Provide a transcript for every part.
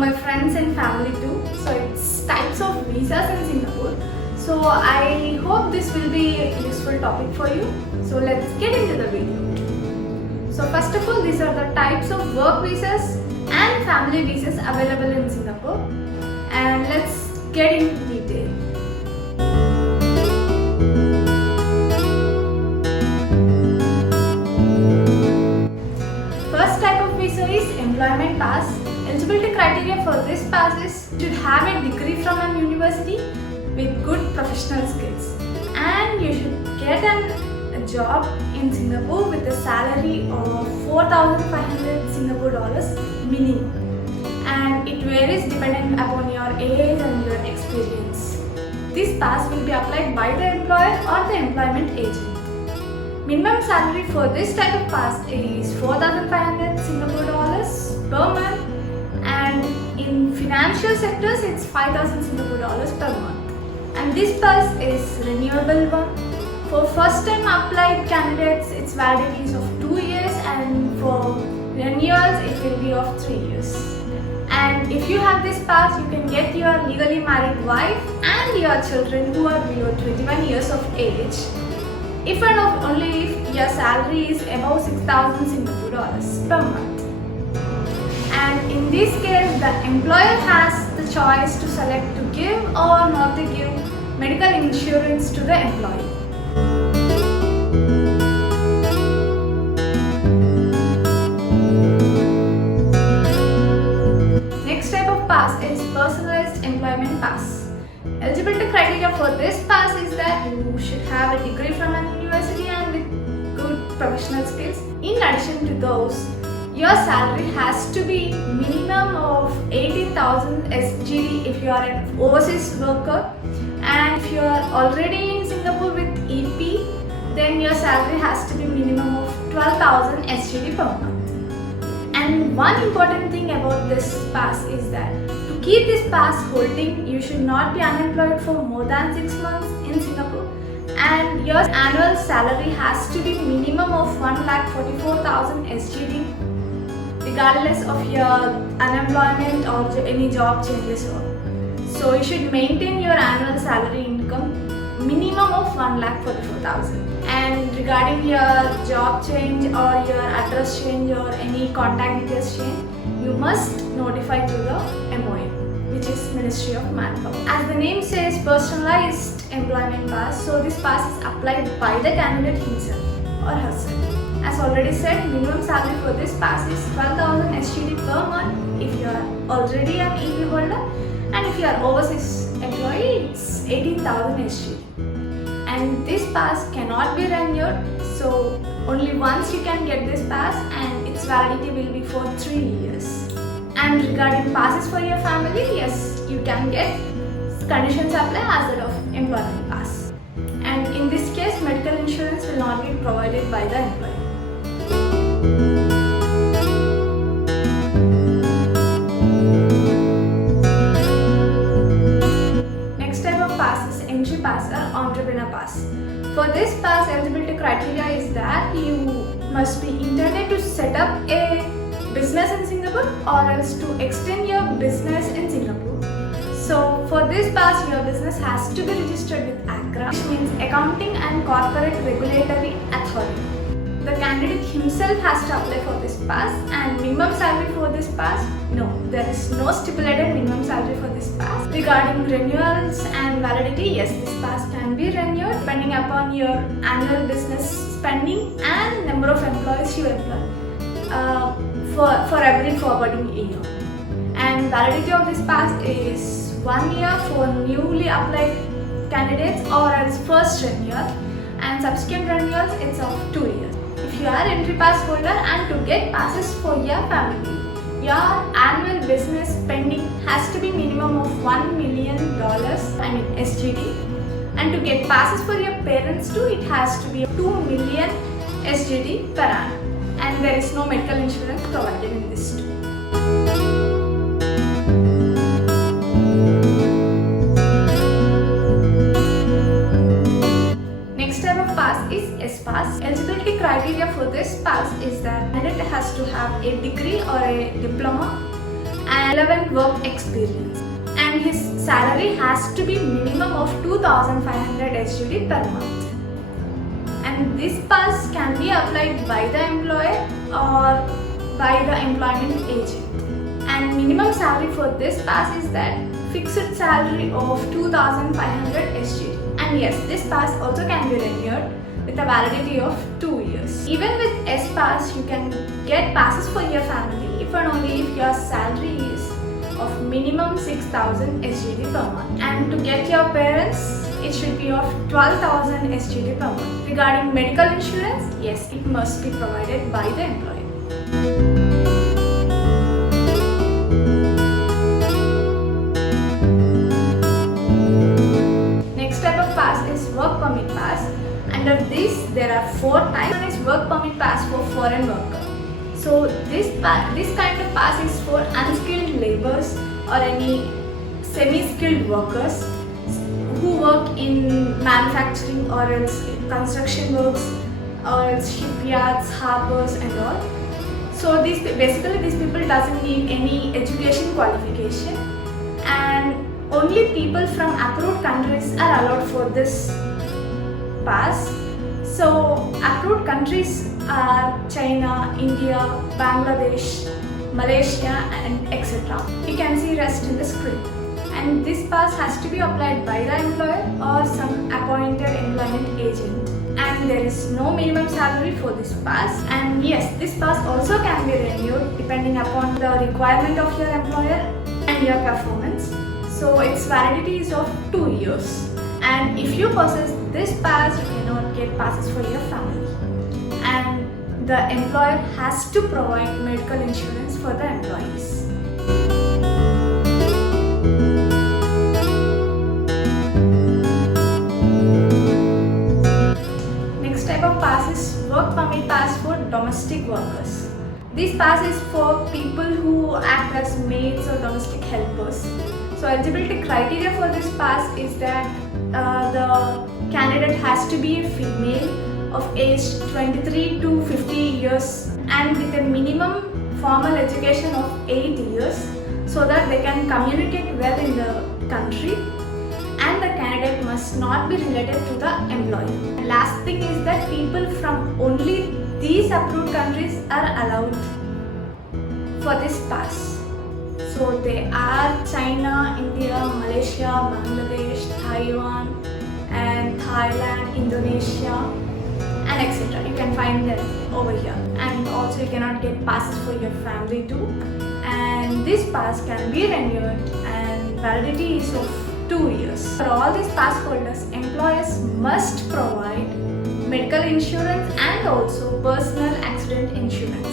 my friends and family too. So it's types of visas in Singapore. So I hope this will be a useful topic for you. So let's get into the video. So first of all, these are the types of work visas and family visas available in Singapore. And let's get into detail. First type of visa is employment pass. Eligibility criteria for this pass is should have a degree from an university with good professional skills, and you should get a job in Singapore with a salary of 4,500 Singapore dollars minimum, and it varies depending upon your age and your experience. This pass will be applied by the employer or the employment agent. Minimum salary for this type of pass is 4,500 Singapore dollars per month, and in financial sectors it's 5,000 Singapore dollars per month. And this pass is renewable one. For first time applied candidates, its validity is of 2 years, and for renewals it will be of 3 years. And if you have this pass, you can get your legally married wife and your children who are below 21 years of age, if and only if your salary is above 6,000 Singapore dollars per month. And in this case, the employer has the choice to select to give or not to give medical insurance to the employee. Next type of pass is personalized employment pass. Eligibility criteria for this pass is that you should have a degree from an university and with good professional skills. In addition to those, your salary has to be minimum of 18,000 SGD if you are an overseas worker, and if you are already in Singapore with EP, then your salary has to be minimum of 12,000 SGD per month. And one important thing about this pass is that to keep this pass holding, you should not be unemployed for more than 6 months in Singapore, and your annual salary has to be minimum of 1,44,000 SGD regardless of your unemployment or any job changes. So you should maintain your annual salary income minimum of 1,44,000. And regarding your job change or your address change or any contact details change, you must notify to the MOM, which is Ministry of Manpower. As the name says, personalized employment pass, so this pass is applied by the candidate himself or herself. As already said, minimum salary for this pass is 12,000 SGD per month if you are already an EP holder, and if you are overseas employee, it's 18,000 SGD. And this pass cannot be renewed, so only once you can get this pass, and its validity will be for 3 years. And regarding passes for your family, yes, you can get conditions apply as that of employment pass. And in this case, medical insurance will not be provided by the employer. Next type of pass is entry pass or entrepreneur pass. For this pass, eligibility criteria is that you must be intended to set up a business in Singapore or else to extend your business in Singapore. So for this pass, your business has to be registered with ACRA, which means Accounting and Corporate Regulatory Authority. The candidate himself has to apply for this pass, and minimum salary for this pass, no, there is no stipulated minimum salary for this pass. Regarding renewals and validity, yes, this pass can be renewed depending upon your annual business spending and number of employees you employ for every forwarding year. And validity of this pass is 1 year for newly applied candidates or else first renewal, and subsequent renewals it's of 2 years. If you are entry pass holder and to get passes for your family, your annual business spending has to be minimum of $1 million, SGD, and to get passes for your parents too, it has to be 2 million SGD per annum, and there is no medical insurance provided in this too. Pass. Eligibility criteria for this pass is that candidate has to have a degree or a diploma, and relevant work experience. And his salary has to be minimum of 2,500 SGD per month. And this pass can be applied by the employer or by the employment agent. And minimum salary for this pass is that fixed salary of 2,500 SGD. And yes, this pass also can be renewed with a validity of 2 years. Even with S pass, you can get passes for your family if and only if your salary is of minimum 6,000 SGD per month. And to get your parents, it should be of 12,000 SGD per month. Regarding medical insurance, yes, it must be provided by the employer. Work permit pass. Under this, there are 4 types. One is work permit pass for foreign worker. So this kind of pass is for unskilled laborers or any semi-skilled workers who work in manufacturing or else construction works or else shipyards, harbors and all. So these people doesn't need any education qualification, and only people from approved countries are allowed for this pass. So approved countries are China, India, Bangladesh, Malaysia and etc. You can see rest in the screen. And this pass has to be applied by the employer or some appointed employment agent. And there is no minimum salary for this pass. And yes, this pass also can be renewed depending upon the requirement of your employer and your performance. So its validity is of 2 years. And if you possess this pass, you cannot get passes for your family. And the employer has to provide medical insurance for the employees. Next type of pass is work permit pass for domestic workers. This pass is for people who act as maids or domestic helpers. So eligibility criteria for this pass is that the candidate has to be a female of age 23 to 50 years and with a minimum formal education of 8 years so that they can communicate well in the country, and the candidate must not be related to the employer. And last thing is that people from only these approved countries are allowed for this pass. So they are China, India, Malaysia, Bangladesh, Taiwan and Thailand, Indonesia and etc. You can find them over here. And also you cannot get passes for your family too. And this pass can be renewed and validity is of 2 years. For all these pass holders, employers must provide medical insurance and also personal accident insurance.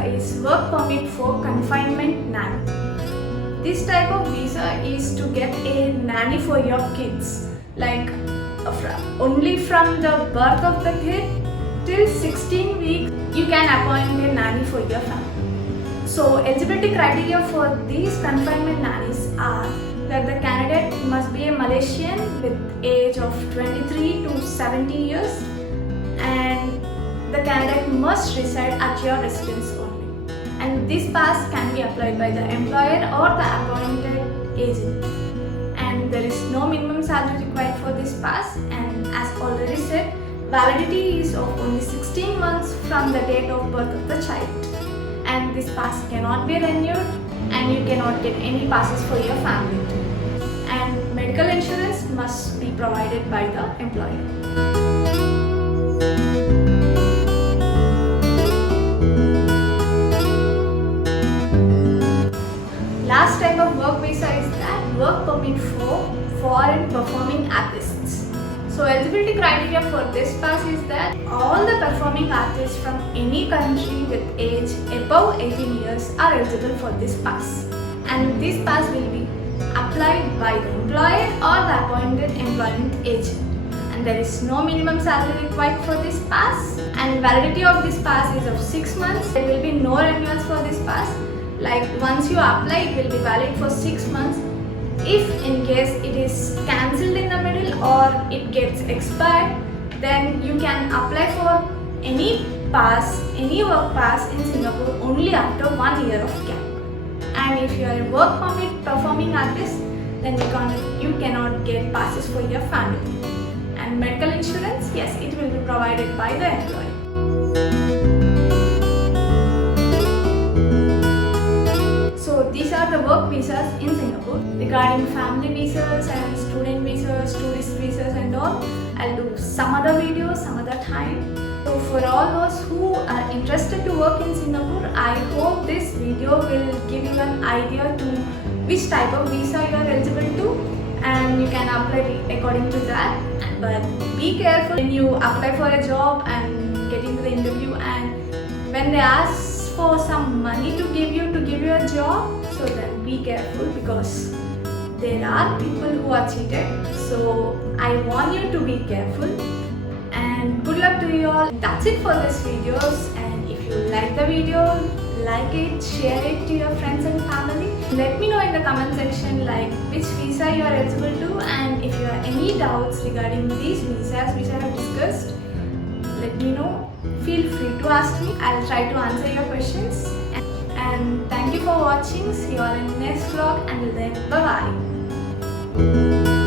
Is work permit for confinement nanny. This type of visa is to get a nanny for your kids, like only from the birth of the kid till 16 weeks you can appoint a nanny for your family. So eligibility criteria for these confinement nannies are that the candidate must be a Malaysian with age of 23 to 70 years and the candidate must reside at your residence only. And this pass can be applied by the employer or the appointed agent. And there is no minimum salary required for this pass, and as already said, validity is of only 16 months from the date of birth of the child. And this pass cannot be renewed and you cannot get any passes for your family too. And medical insurance must be provided by the employer. Last type of work visa is that work permit for foreign performing artists. So eligibility criteria for this pass is that all the performing artists from any country with age above 18 years are eligible for this pass. And this pass will be applied by the employer or the appointed employment agent. And there is no minimum salary required for this pass. And validity of this pass is of 6 months. There will be no renewals for this pass. Like once you apply, it will be valid for 6 months. If in case it is cancelled in the middle or it gets expired, then you can apply for any pass, any work pass in Singapore only after 1 year of gap. And if you are a work permit performing artist, then you cannot get passes for your family. And medical insurance, yes, it will be provided by the employer. So these are the work visas in Singapore. Regarding family visas and student visas, tourist visas and all, I'll do some other videos some other time. So for all those who are interested to work in Singapore, I hope this video will give you an idea to which type of visa you are eligible to, and you can apply according to that. But be careful when you apply for a job and get into the interview, and when they ask for some money to give you a job, so then be careful, because there are people who are cheated. So I want you to be careful, and good luck to you all. That's it for this videos, and if you like the video, like it, share it to your friends and family. Let me know in the comment section like which visa you are eligible to, and if you have any doubts regarding these visas which I have discussed, let me know. Feel free to ask me. I'll try to answer your questions. And thank you for watching. See you all in the next vlog. Until then, bye bye.